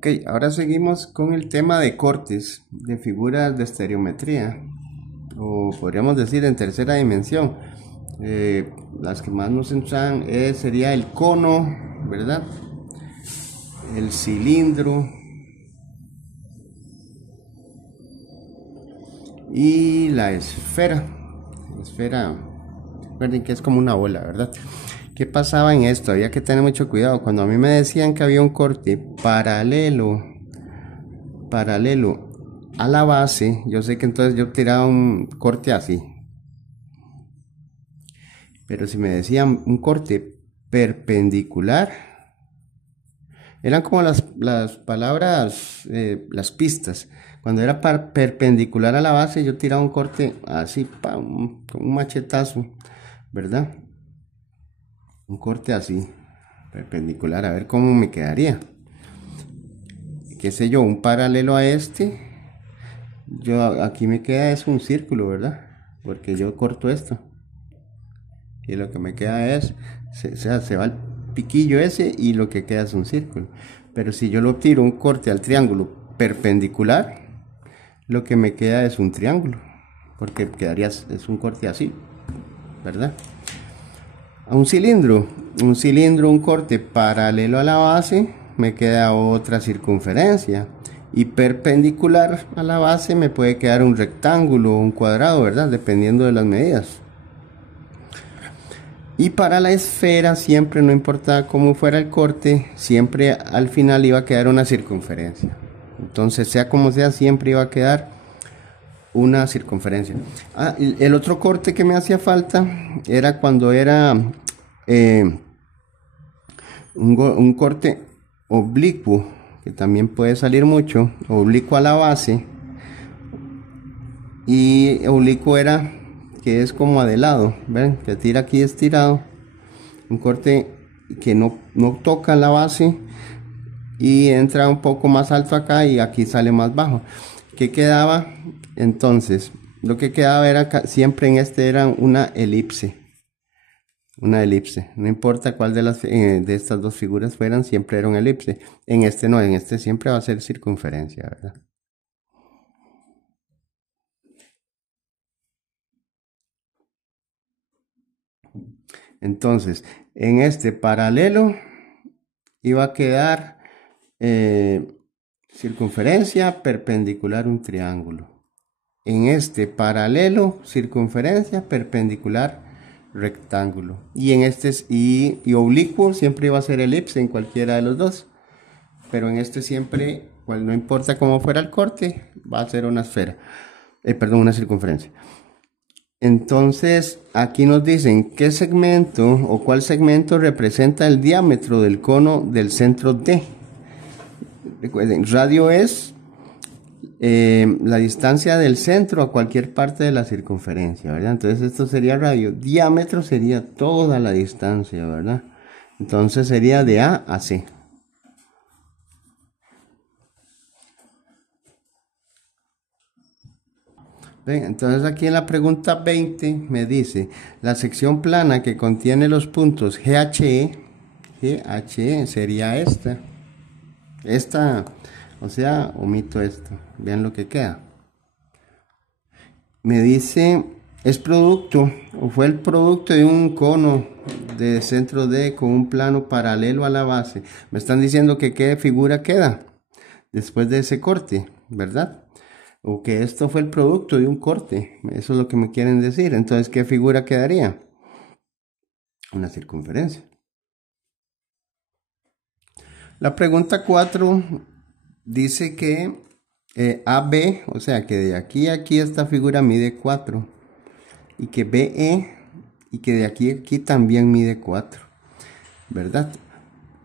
Ok, ahora seguimos con el tema de cortes de figuras de estereometría, o podríamos decir en tercera dimensión. Las que más nos entran sería el cono, ¿verdad? El cilindro y la esfera. La esfera, recuerden que es como una bola, ¿verdad? ¿Qué pasaba en esto? Había que tener mucho cuidado. Cuando a mí me decían que había un corte paralelo a la base, yo sé que entonces yo tiraba un corte así. Pero si me decían un corte perpendicular, eran como las palabras, las pistas. Cuando era perpendicular a la base, yo tiraba un corte así, con un machetazo, ¿verdad? Un corte así, perpendicular, a ver cómo me quedaría. Qué sé yo, un paralelo a este, yo aquí me queda es un círculo, ¿verdad? Porque yo corto esto. Y lo que me queda es, se va el piquillo ese y lo que queda es un círculo. Pero si yo lo tiro un corte al triángulo perpendicular, lo que me queda es un triángulo, porque quedaría, es un corte así, ¿verdad? A un cilindro, un corte paralelo a la base, me queda otra circunferencia. Y perpendicular a la base me puede quedar un rectángulo o un cuadrado, ¿verdad? Dependiendo de las medidas. Y para la esfera siempre, no importaba cómo fuera el corte, siempre al final iba a quedar una circunferencia. Entonces, sea como sea, siempre iba a quedar una circunferencia. El otro corte que me hacía falta era cuando era eh, un corte oblicuo, que también puede salir mucho, oblicuo a la base. Y oblicuo era que es como de lado, ven, que tira aquí estirado. Un corte que no toca la base y entra un poco más alto acá y aquí sale más bajo. ¿Qué quedaba? Entonces, lo que quedaba era siempre en este era una elipse. Una elipse. No importa cuál de estas dos figuras fueran, siempre era una elipse. En este no, en este siempre va a ser circunferencia, ¿verdad? Entonces, en este paralelo iba a quedar eh, circunferencia perpendicular un triángulo. En este paralelo, circunferencia perpendicular rectángulo. Y en este y oblicuo siempre va a ser elipse en cualquiera de los dos. Pero en este siempre, no importa cómo fuera el corte, va a ser una esfera. Perdón, una circunferencia. Entonces, aquí nos dicen qué segmento o cuál segmento representa el diámetro del cono del centro D. Recuerden, radio es la distancia del centro a cualquier parte de la circunferencia, ¿verdad? Entonces esto sería radio. Diámetro sería toda la distancia, ¿verdad? Entonces sería de A a C. Bien, entonces aquí en la pregunta 20 me dice, la sección plana que contiene los puntos GHE sería esta. Esta, o sea, omito esto. Vean lo que queda. Me dice, es producto o fue el producto de un cono de centro D con un plano paralelo a la base. Me están diciendo que qué figura queda después de ese corte, ¿verdad? O que esto fue el producto de un corte. Eso es lo que me quieren decir. Entonces, ¿qué figura quedaría? Una circunferencia. La pregunta 4 dice que AB, o sea que de aquí a aquí esta figura mide 4 y que BE y que de aquí a aquí también mide 4, ¿verdad?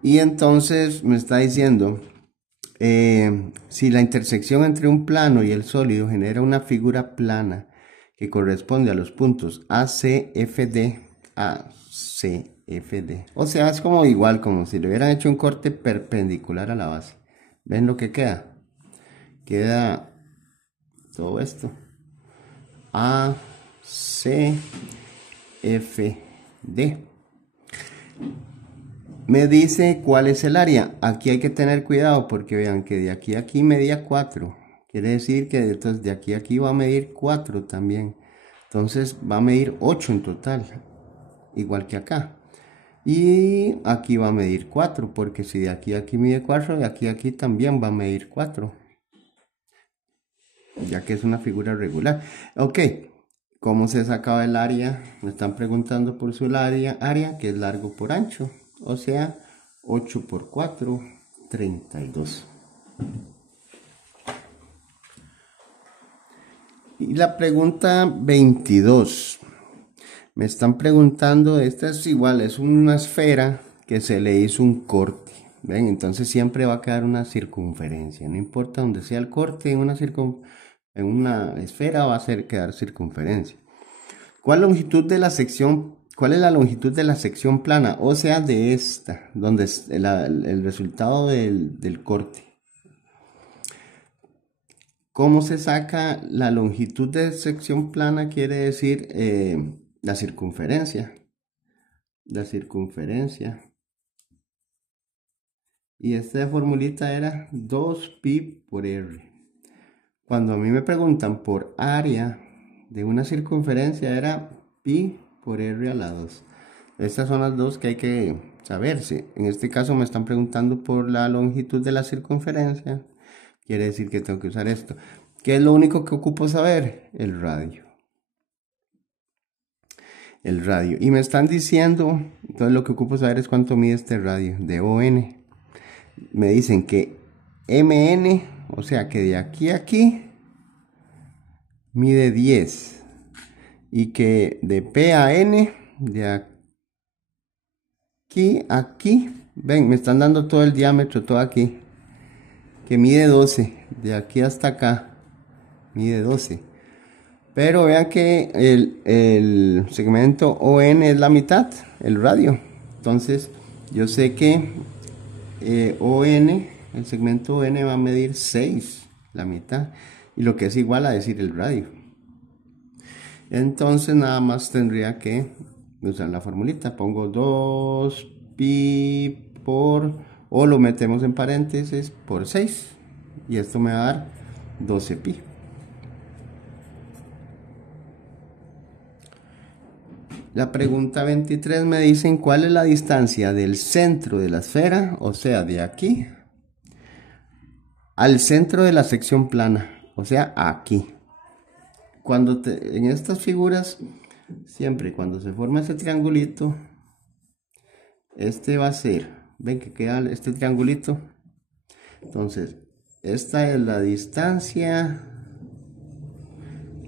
Y entonces me está diciendo, si la intersección entre un plano y el sólido genera una figura plana que corresponde a los puntos ACFD, ACFD. O sea, es como igual, como si le hubieran hecho un corte perpendicular a la base. ¿Ven lo que queda? Queda todo esto. ACFD. Me dice cuál es el área. Aquí hay que tener cuidado porque vean que de aquí a aquí medía 4. Quiere decir que entonces de aquí a aquí va a medir 4 también. Entonces va a medir 8 en total, igual que acá. Y aquí va a medir 4 porque si de aquí a aquí mide 4, de aquí a aquí también va a medir 4. Ya que es una figura regular. Ok, ¿cómo se sacaba el área? Me están preguntando por su área que es largo por ancho. O sea, 8 por 4, 32. Y la pregunta 22. Me están preguntando, esta es igual, es una esfera que se le hizo un corte. ¿Ven? Entonces siempre va a quedar una circunferencia. No importa donde sea el corte, en una esfera va a quedar circunferencia. ¿Cuál es la longitud de la sección plana? O sea, de esta, donde es el resultado del corte. ¿Cómo se saca la longitud de sección plana? Quiere decir la circunferencia. La circunferencia. Y esta formulita era 2pi por r. Cuando a mí me preguntan por área de una circunferencia era pi por r a la 2. Estas son las dos que hay que saberse. En este caso me están preguntando por la longitud de la circunferencia. Quiere decir que tengo que usar esto. ¿Qué es lo único que ocupo saber? El radio. El radio. Y me están diciendo, entonces lo que ocupo saber es cuánto mide este radio de ON. Me dicen que MN, o sea que de aquí a aquí mide 10 y que de P a N, de aquí a aquí, ven, me están dando todo el diámetro, todo aquí, que mide 12, de aquí hasta acá, mide 12. Pero vean que el segmento ON es la mitad, el radio. Entonces yo sé que ON, el segmento ON va a medir 6, la mitad, y lo que es igual a decir el radio. Entonces nada más tendría que usar la formulita. Pongo 2pi o lo metemos en paréntesis, por 6. Y esto me va a dar 12pi. La pregunta 23 me dicen cuál es la distancia del centro de la esfera, o sea, de aquí al centro de la sección plana, o sea, aquí. En estas figuras, siempre cuando se forma ese triangulito, este va a ser, ven que queda este triangulito. Entonces, esta es la distancia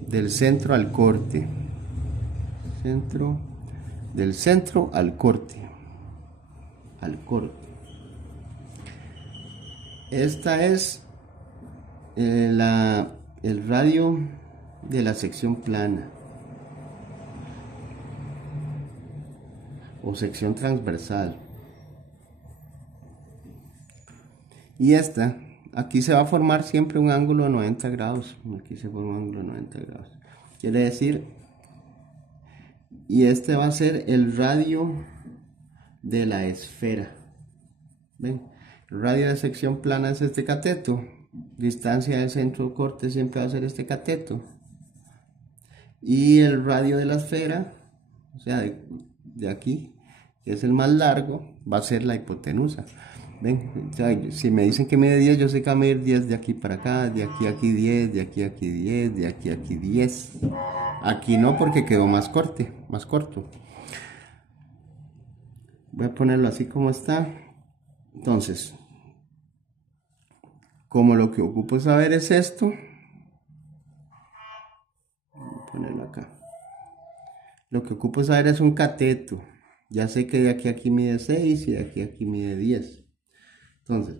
del centro al corte. Del centro al corte. Esta es el radio de la sección plana o sección transversal. Y aquí se va a formar siempre un ángulo de 90 grados. Aquí se forma un ángulo de 90 grados. Quiere decir, y este va a ser el radio de la esfera. ¿Ven? El radio de sección plana es este cateto. Distancia del centro corte siempre va a ser este cateto. Y el radio de la esfera, o sea, de aquí, que es el más largo, va a ser la hipotenusa. ¿Ven? O sea, si me dicen que mide 10, yo sé que va a medir 10 de aquí para acá, de aquí a aquí 10, de aquí a aquí 10, de aquí a aquí 10. Aquí no, porque quedó más corto. Voy a ponerlo así como está. Entonces, como lo que ocupo saber es esto, voy a ponerlo acá. Lo que ocupo saber es un cateto. Ya sé que de aquí a aquí mide 6 y de aquí a aquí mide 10. Entonces,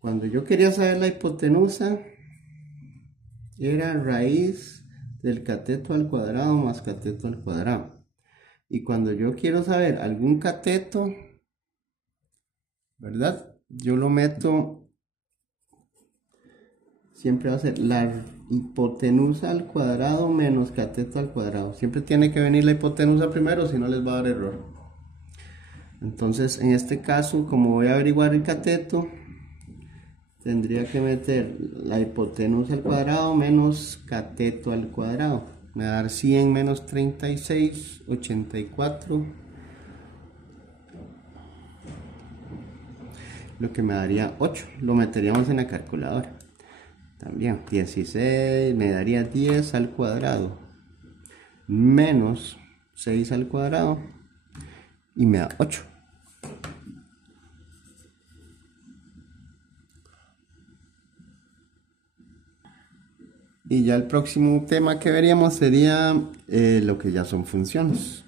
cuando yo quería saber la hipotenusa, era raíz del cateto al cuadrado más cateto al cuadrado. Y cuando yo quiero saber algún cateto, ¿verdad? Yo lo meto, siempre va a ser la hipotenusa al cuadrado menos cateto al cuadrado. Siempre tiene que venir la hipotenusa primero, si no les va a dar error. Entonces, en este caso, como voy a averiguar el cateto, tendría que meter la hipotenusa al cuadrado menos cateto al cuadrado. Me va a dar 100 menos 36, 84, lo que me daría 8. Lo meteríamos en la calculadora. También 16 me daría 10 al cuadrado menos 6 al cuadrado y me da 8. Y ya el próximo tema que veríamos sería lo que ya son funciones.